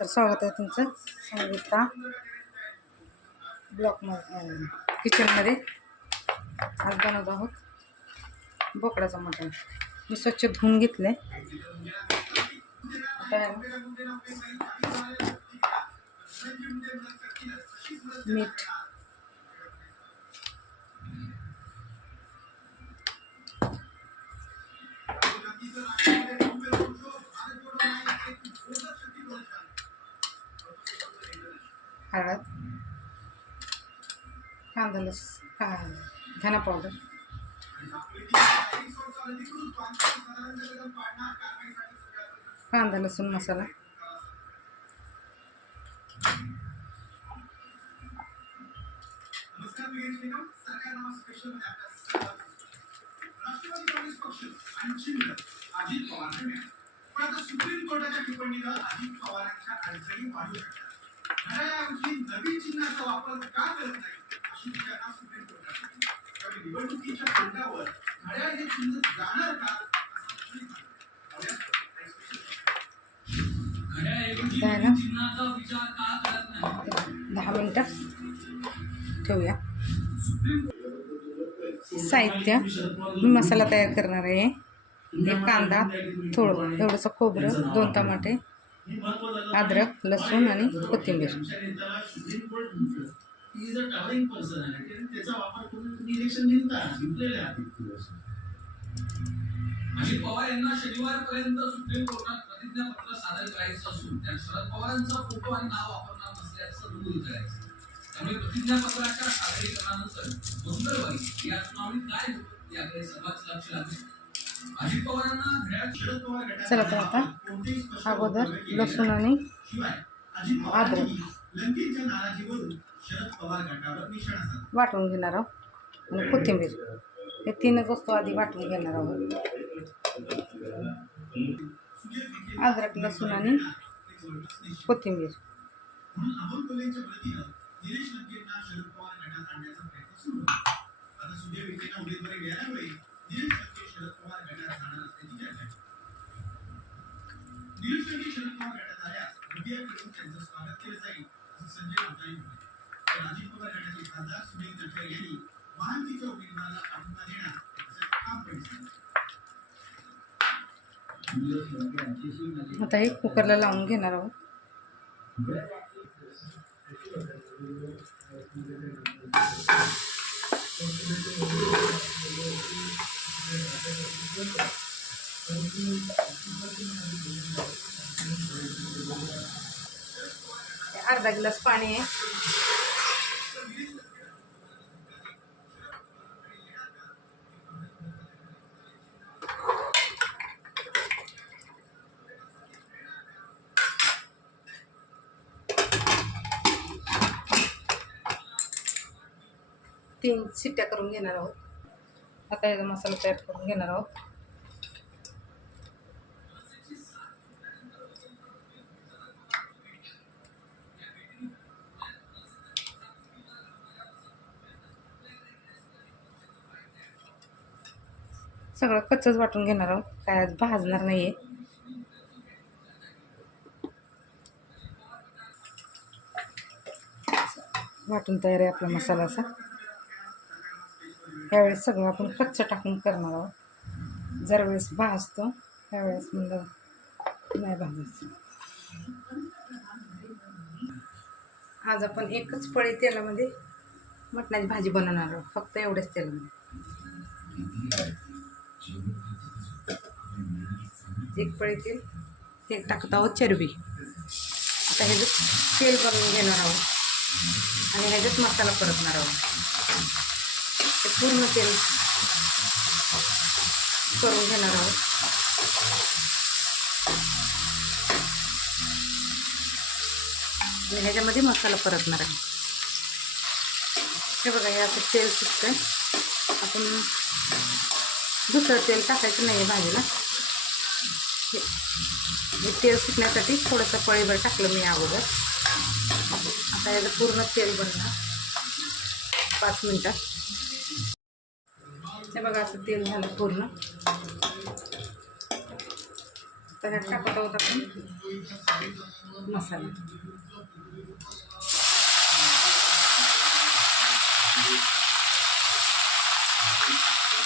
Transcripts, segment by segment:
तर स्वागत आहे तुमचं. संगीता ब्लॉकमध्ये किचनमध्ये आज बनवत आहोत बोकडाचं मटण. मी स्वच्छ धुवून घेतलं मीठ हळद कांदा लस का धना पावडर कांदा लसूण मसाला. अजित पवार पण आता सुप्रीम कोर्टाच्या टिप्पणीला अजित पवारांच्या अडचणी वाढू शकतात. घड्याळाऐवजी नवीन चिन्हाचा वापर का करत नाही अशी विचारणा सुप्रीम त्यामुळे निवडणुकीच्या तोंडावर घड्याळ हे चिन्ह जाणार का ना? दहा मिनटं. ठेवूया. साहित्य मी मसाला तयार करणार आहे. एक कांदा थोडं एवढंसं खोबरं दोन टमाटे. अद्रक लसूण आणि कोथिंबीर. अजित पवार यांना शनिवारपर्यंत सुप्रीम कोर्टात प्रतिज्ञापत्र सादर करायचं असून त्यात शरद पवारांचा फोटो आणि नाव वापरणार नसल्याचं नमूद करायचं. त्यामुळे प्रतिज्ञापत्राच्या सादरीकरणानंतर मंगळवारी या सुनावणीत काय होतं याकडे सर्वांचं लक्ष लागेल. चला तर आता अगोदर लसूण आणि अद्रक वाटून घेणार आहोत. आणि कोथिंबीर. हे तीनच वस्तू आधी वाटून घेणार आहोत. अद्रक लसूण आणि कोथिंबीर. म्हणून अमोल गटात आल्यास त्यांचं स्वागत केलं जाईल असं संजय राऊतांनी तर अजित पवार गटाचे खासदार सुनील तटकरे यांनी महायुतीच्या उमेदवाराला पाठिंबा देणार असं सांगितलं आता हे कुकरला लावून घेणार आहोत. अर्धा ग्लास पाणी आहे. तीन शिट्ट्या करून घेणार आहोत. आता याचा मसाला तयार करून घेणार आहोत. सगळं कच्चच वाटून घेणार आहोत. काय आज भाजणार नाही आहे वाटून तयार आहे आपला मसाला असा. यावेळेस सगळं आपण कच्चं टाकून करणार आहोत. जर वेळेस भाजतो त्यावेळेस म्हणलं नाही भाजायचं. आज आपण एकच पळी तेलामध्ये मटणाची भाजी बनवणार आहोत. फक्त एवढ्याच तेलामध्ये. एक पळी तेल हे टाकत आहोत चरबी. आता ह्याचं तेल बनवून घेणार आहोत. आणि ह्याच्यात मसाला परतणार आहोत. ते पूर्ण तेल करून घेणार आहोत. आणि ह्याच्यामध्ये मसाला परतणार आहे. हे बघा हे असं तेल सुटतं आपण दुसरं तेल टाकायचं नाही आहे भाजीला. हे हे तेल सुटण्यासाठी थोडंसं पळीभर टाकलं मी अगोदर. आता याचं पूर्ण तेल बनणार. पाच मिनटात हे बघा असं तेल झालं पूर्ण. तर ह्यात टाकत आहोत आपण मसाला.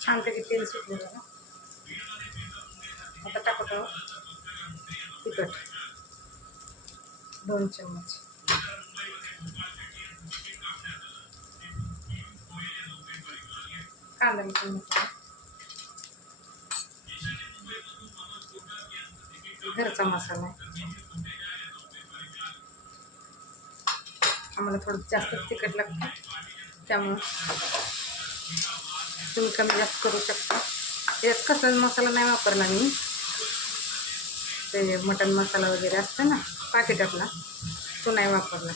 छानपैकी तेल सुटलेलं ना. आता टाकतो तिखट. दोन चम्मच. कांदा मिरची मसाला. घरचा मसाला आम्हाला थोडं जास्त तिखट लागतं त्यामुळं. तुम्ही कमी जास्त करू शकता. यात कसला मसाला नाही वापरला मी. ते मटन मसाला वगैरे असतं ना पाकिट आपला तो नाही वापरला.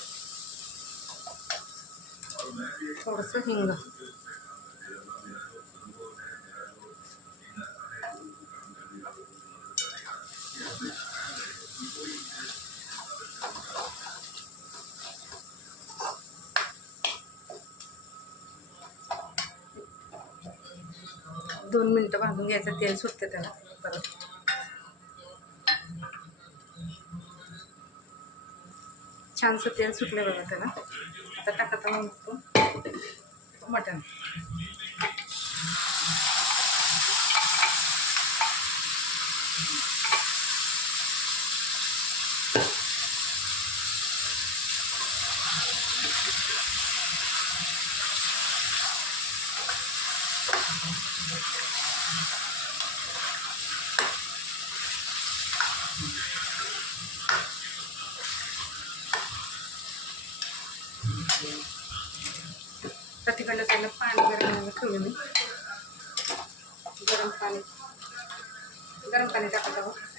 थोडंसं हिंग. दोन मिनटं भाजून घ्यायचं तेल सुटते त्याला. परत. छानसं तेल सुटलं बघा त्याला. आता टाकत आहोत मटण. तिकडलं त्याला पाणी गरम करायला ठेवलं मी. गरम पाणी. गरम पाणी टाकत आहोत.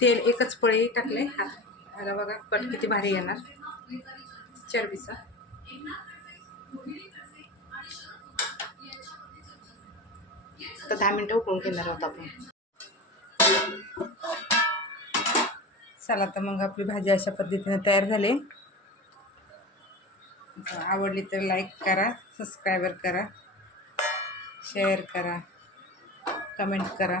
तेल एकच पळी टाकले हा. आता बघा कट किती भारी येणार. चरबीचा. तर दहा मिनटं उकळून घेणार आहोत आपण. चला तर मग आपली भाजी अशा पद्धतीने तयार झाली. आवडली तर लाईक करा सबस्क्रायबर करा शेअर करा कमेंट करा.